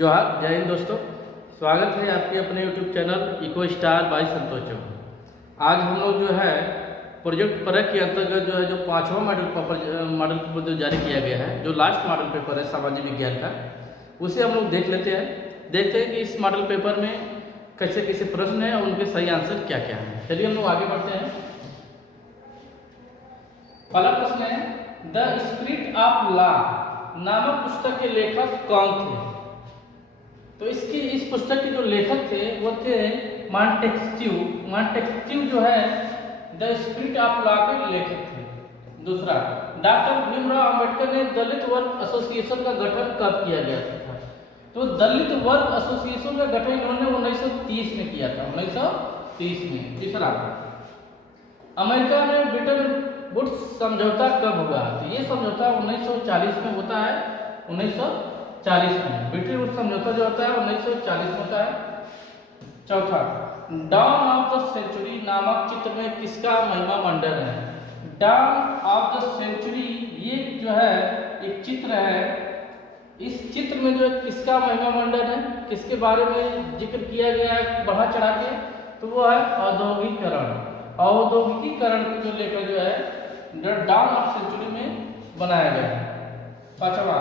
जोहार, जय हिंद दोस्तों। स्वागत है आपके अपने YouTube channel Eco Star by Santosh Chauhan. आज हम लोग जो है प्रोजेक्ट परख के अंतर्गत जो है जो 5वां मॉडल पेपर जो जारी किया गया है, जो लास्ट मॉडल पेपर है सामाजिक विज्ञान का, उसे हम लोग देख लेते हैं। देखते हैं कि इस मॉडल पेपर में कैसे कैसे प्रश्न हैं और उनके सही आंसर क्या क्या हैं। चलिए हम लोग आगे बढ़ते हैं। पहला प्रश्न है, द स्पिरिट ऑफ लॉ नामक पुस्तक के लेखक कौन थे? तो इस पुस्तक के जो लेखक थे वो थे मॉन्टेस्क्यू। मॉन्टेस्क्यू जो है द स्पिरिट ऑफ लॉ के लेखक थे। दूसरा, डॉक्टर भीमराव अंबेडकर ने दलित वर्ग एसोसिएशन का गठन कब किया गया था? तो दलित वर्ग एसोसिएशन का गठन इन्होंने 1930 में किया था, 1930 में। तीसरा, अमेरिका में ब्रिटेन वुड्स समझौता कब हुआ? तो ये समझौता 1940 में होता है। 1940 में ब्रिटेन वुड्स समझौता जो होता है 1940 में होता है। चौथा, डॉन ऑफ द सेंचुरी नामक चित्र में किसका महिमा मंडन है? डॉन ऑफ द सेंचुरी ये जो है एक चित्र है। इस चित्र में जो किसका महिमा मंडन है, किसके बारे में जिक्र किया गया है बढ़ा चढ़ा के? तो वो है औद्योगिकीकरण। औद्योगिकीकरण को जो लेकर जो है डॉन ऑफ सेंचुरी में बनाया गया है। पांचवा,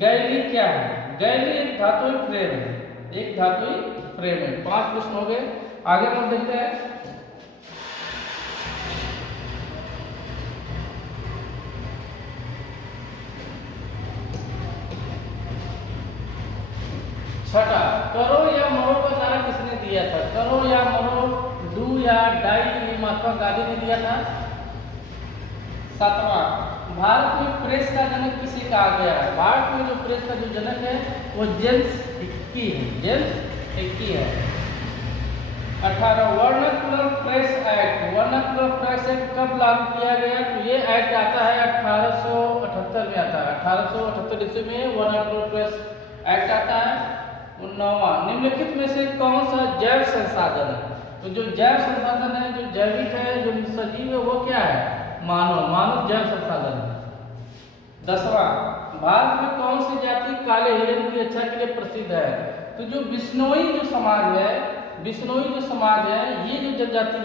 गैली क्या है? गैली एक धातुई फ्रेम है। एक धातुई फ्रेम है। 5 प्रश्न हो गए। आगे हम देखते हैं। छठा, करो या मरो का नारा किसने दिया था? करो या मरो, डू या डाई, ये महात्मा गांधी ने दिया था। सातवां, भारत में प्रेस का जनक किसे कहा गया है? भारत में जो प्रेस का जो जनक है वो जेम्स हिक्की है। जेम्स हिक्की है। 18, vernacular press act. Vernacular press act कब लागू किया गया? तो ये एक्ट आता है 1878 में आता है। 1878 ईस्वी में वर्नाक्युलर प्रेस एक्ट आता है। 19वां, निम्नलिखित में से कौन सा जैव संसाधन है? तो जो जैव संसाधन है, जो जैविक है, जो सजीव है, वो क्या है? मानव जैव संसाधन है। 10वां, भारत में कौन सी जाति काले हिरण की रक्षा के लिए प्रसिद्ध है? तो जो बिश्नोई जो समाज है, बिश्नोई जो समाज है, ये जो जाति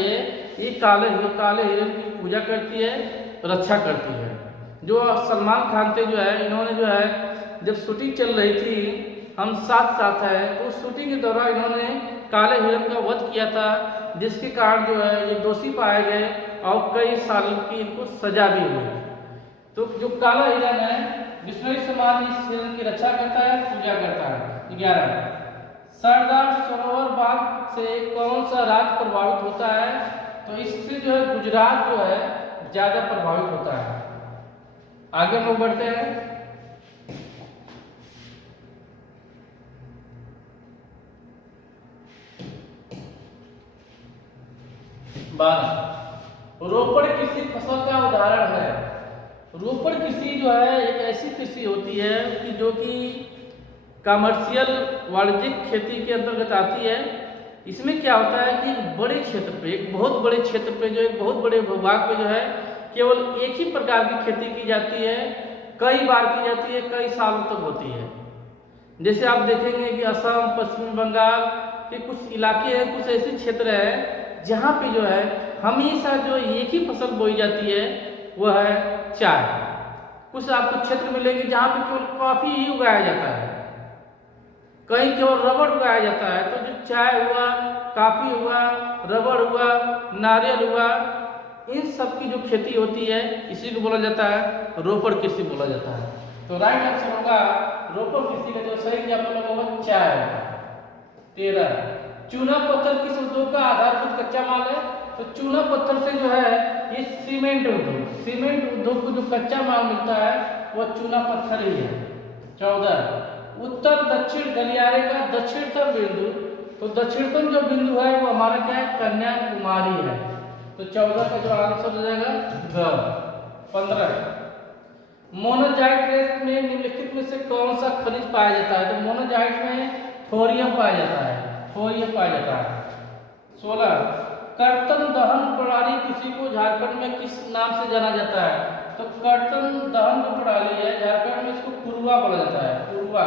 है, ये काले हिरण की पूजा करती है, रक्षा करती है। जो सलमान खान थे जो है, इन्होंने जो है जब शूटिंग चल रही थी हम साथ साथ है, तो शूटिंग के दौरान इन्होंने काले हिरण का वध किया था, जिसके कारण जो है ये दोषी पाए गए और कई सालों की इनको सजा भी हुई। तो जो काला हिरण है, बिश्नोई समाज इस हिरण की रक्षा करता है, पूजा करता है। 11, सरदार सरोवर बांध से कौन सा राज्य प्रभावित होता है? तो इससे जो है गुजरात जो है ज्यादा प्रभावित होता है। आगे हम बढ़ते हैं। 12, रोपड़ कृषि फसल का उदाहरण है। रोपड़ कृषि जो है एक ऐसी कृषि होती है कि जो कि कमर्शियल वाणिज्यिक खेती के अंतर्गत आती है। इसमें क्या होता है कि एक बड़े क्षेत्र पे, एक बहुत बड़े क्षेत्र पे, जो एक बहुत बड़े भूभाग पे जो है केवल एक ही प्रकार की खेती की जाती है, कई बार की जाती है, कई सालों तक होती है। जैसे आप देखेंगे कि असम, पश्चिम बंगाल के कुछ इलाके हैं, कुछ ऐसे क्षेत्र हैं जहाँ पे जो है हमेशा जो एक ही फसल बोई जाती है वह है चाय। कुछ आपको क्षेत्र मिलेंगे जहाँ पे केवल कॉफी ही उगाया जाता है, कहीं केवल रबड़ उगाया जाता है। तो जो चाय हुआ, कॉफी हुआ, रबड़ हुआ, नारियल हुआ, इन सब की जो खेती होती है इसी को बोला जाता है रोपड़ कृषि बोला जाता है। तो राइट आंसर होगा रोपड़ कृषि का जो सही एग्जाम्पल होगा वो चाय होगा। 13, चूना पत्थर किस उद्योग का आधारभूत कच्चा माल है? तो चूना पत्थर से जो है ये सीमेंट उद्योग को जो कच्चा माल मिलता है वो चूना पत्थर ही है। 14, उत्तर दक्षिण गलियारे का दक्षिणतम बिंदु। तो दक्षिणतम जो बिंदु है वो हमारा क्या है? कन्याकुमारी है। तो 14 का जो आंसर हो जाएगा ग। 15, मोनाजाइट में निम्नलिखित में से कौन सा खनिज पाया जाता है? तो मोनाजाइट में थोरियम पाया जाता है। 16, कर्तन दहन प्रणाली कृषि को झारखंड में किस नाम से जाना जाता है? तो कर्तन दहन जो प्रणाली है झारखंड में इसको पुरुआ बोला जाता है। पुरुआ।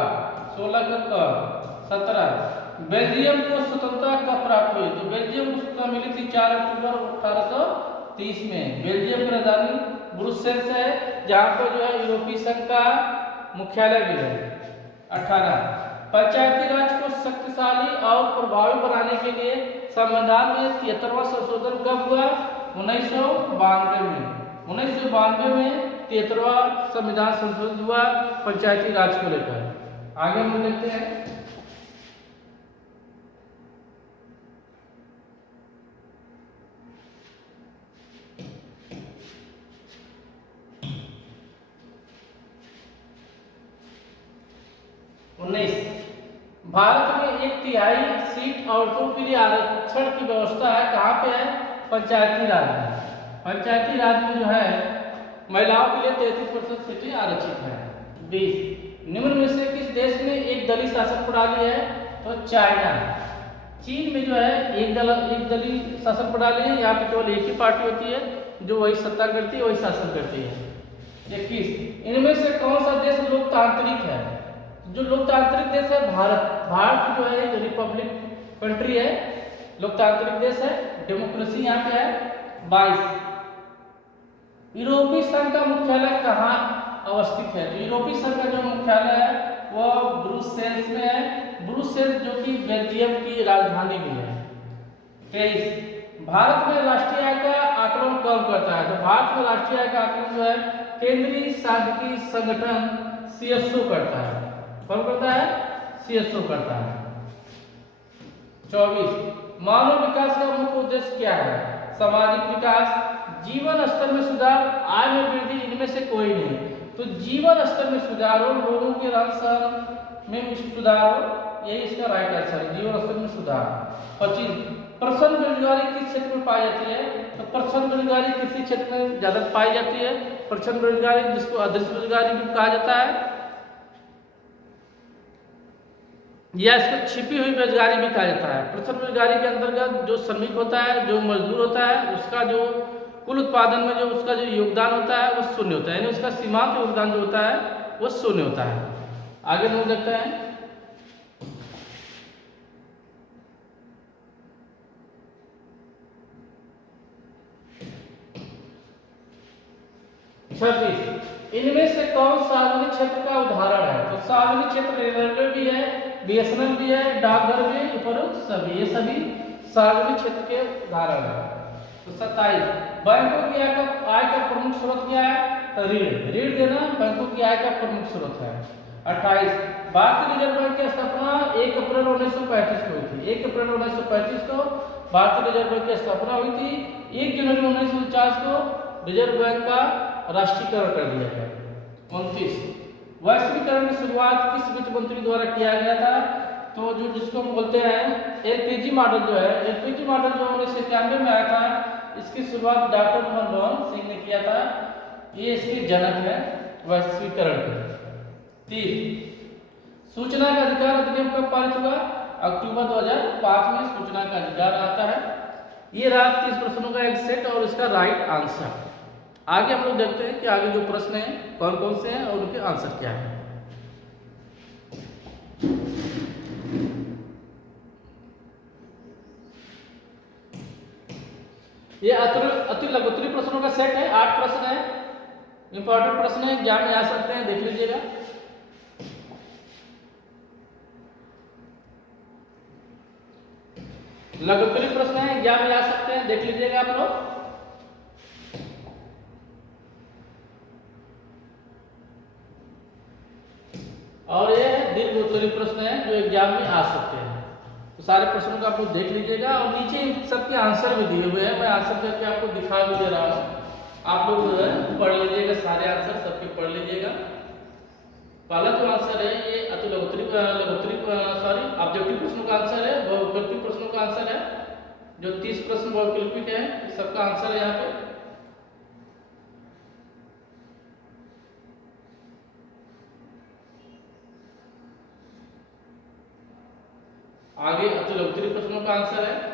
16 कब 17। बेल्जियम को स्वतंत्रता कब प्राप्त हुई? तो बेल्जियम को स्वतंत्रता मिली थी 4 अक्टूबर 1830 में। बेल्जियम की राजधानी ब्रुसेल्स है, जहाँ पर जो है यूरोपीय संघ का मुख्यालय भी है। 18। पंचायती राज को शक्तिशाली और प्रभावी बनाने के लिए संविधान में 73वां संशोधन कब हुआ? 1992 में। 1992 में 73वां संविधान संशोधन हुआ पंचायती राज को लेकर। आगे हम देखते हैं। भारत में 1/3 सीट औरतों के लिए आरक्षण की व्यवस्था है। कहाँ पे है? पंचायती राज में। पंचायती राज में जो है महिलाओं के लिए 33% सीटें आरक्षित है। 20। निम्न में से किस देश में एक दलीय शासन प्रणाली है? तो चाइना। चीन में जो है एक दलीय शासन प्रणाली है। यहाँ पे केवल एक ही पार्टी होती है जो वही सत्ता करती है, वही शासन करती है। 21। इनमें से कौन सा देश लोकतांत्रिक है? जो लोकतांत्रिक देश है भारत। भारत जो है एक रिपब्लिक कंट्री है, लोकतांत्रिक देश है, डेमोक्रेसी यहाँ पे है। 22। यूरोपीय संघ का मुख्यालय कहाँ अवस्थित है? तो यूरोपीय संघ का जो मुख्यालय है वह ब्रुसेल्स में है। ब्रुसेल्स जो कि बेल्जियम की राजधानी भी है। 23। भारत में राष्ट्रीय आय का आकलन कौन करता है? तो भारत में राष्ट्रीय आय का आकलन जो है केंद्रीय सांख्यिकी संगठन CSO करता है। कौन करता है? CSO करता है। 24। मानव विकास का मुख्य उद्देश्य क्या है? सामाजिक विकास, जीवन स्तर में सुधार, आय में वृद्धि, इनमें से कोई नहीं। तो जीवन स्तर में सुधार हो, लोगों के रहन सहन में सुधार हो, यही इसका राइट आंसर है, जीवन स्तर में सुधार। 25। प्रछन्न बेरोजगारी किस क्षेत्र में पाई जाती है? तो प्रछन्न बेरोजगारी किसी क्षेत्र में ज्यादा पाई जाती है। प्रछन्न बेरोजगारी जिसको अदृश्य बेरोजगारी भी कहा जाता है, या इसको छिपी हुई बेरोजगारी भी कहा जाता है। प्रछन्न बेरोजगारी के अंतर्गत जो श्रमिक होता है, जो मजदूर होता है, उसका जो कुल उत्पादन में जो उसका जो योगदान होता है वो शून्य होता है, यानी उसका सीमांत योगदान जो होता है वो शून्य होता है। आगे हम देखते हैं। 26। इनमें से कौन सार्वजनिक क्षेत्र का उदाहरण है? तो सार्वजनिक क्षेत्र रेलवे भी है, BSNL भी है, डाकघर भी है, उपरोक्त सभी, ये सभी सार्वजनिक क्षेत्र के उदाहरण है। तो 27। बैंकों की आय का प्रमुख स्रोत क्या है? तो ऋण देना बैंकों की आय का प्रमुख स्रोत है। 28। भारतीय रिजर्व बैंक की स्थापना 1 अप्रैल 1935 को हुई थी। 1 अप्रैल 1935 को भारतीय रिजर्व बैंक की स्थापना हुई थी। 1 जनवरी 1949 को रिजर्व बैंक का राष्ट्रीयकरण कर दिया गया। 29। वैश्वीकरण की शुरुआत किस वित्त मंत्री द्वारा किया गया था? तो जो जिसको हम बोलते हैं LPG मॉडल, जो है LPG मॉडल जो 1991 में आया था, इसकी शुरुआत डॉक्टर मनमोहन सिंह ने किया था। ये इसके जनक है वैश्वीकरण के। 30। सूचना का अधिकार अधिनियम कब पारित हुआ? अक्टूबर 2005 में सूचना का अधिकार आता है। ये रहा 30 प्रश्नों का एक सेट और इसका राइट आंसर। आगे हम लोग देखते हैं कि आगे जो प्रश्न हैं कौन कौन से हैं और उनके आंसर क्या है। ये अति लघुत्तरी प्रश्नों का सेट है, 8 प्रश्न है, इंपॉर्टेंट प्रश्न है, एग्जाम में आ सकते हैं, देख लीजिएगा। लघुत्तरी प्रश्न है, एग्जाम में आ सकते हैं, देख लीजिएगा आप लोग। और ये दीर्घोत्तरी प्रश्न है जो एग्जाम में आ सकते हैं। तो सारे प्रश्नों को आप लोग देख लीजिएगा और नीचे सबके आंसर भी दिए हुए हैं, मैं आंसर करके आपको दिखा भी दे रहा हूँ। आप लोग जो है पढ़ लीजिएगा, सारे आंसर सबके पढ़ लीजिएगा। पहला जो आंसर है ये अति लघुत्तरी ऑब्जेक्टिव प्रश्नों का आंसर है, बहुविकल्पी प्रश्नों का आंसर है। जो 30 प्रश्न बहुविकल्पिक है सबका आंसर है यहाँ पे। आगे अति लघुत्तरी प्रश्नों का आंसर है।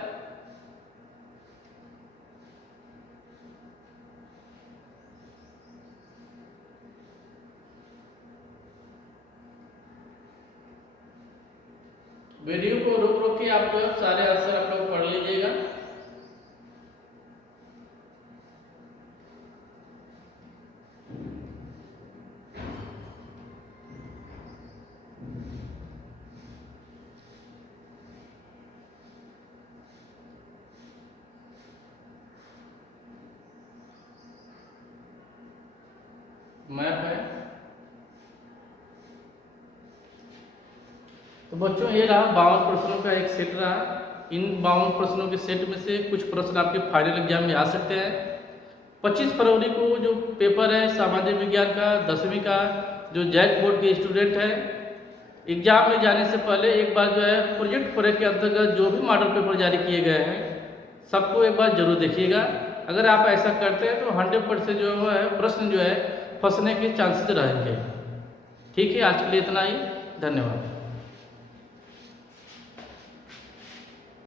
वीडियो को रोक रोक के आप जो है सारे आंसर आप लोग पढ़ लीजिएगा। मैप है। तो बच्चों ये रहा 52 प्रश्नों का एक सेट रहा। इन 52 प्रश्नों के सेट में से कुछ प्रश्न आपके फाइनल एग्जाम में आ सकते हैं। 25 फरवरी को जो पेपर है सामाजिक विज्ञान का 10वीं का, जो जैक बोर्ड के स्टूडेंट है, एग्जाम में जाने से पहले एक बार जो है प्रोजेक्ट प्रयोग के अंतर्गत जो भी मॉडल पेपर जारी किए गए हैं सबको एक बार जरूर देखिएगा। अगर आप ऐसा करते हैं तो 100% जो है प्रश्न जो है फंसने के चांसेस रहेंगे। ठीक है, आज के लिए इतना ही। धन्यवाद।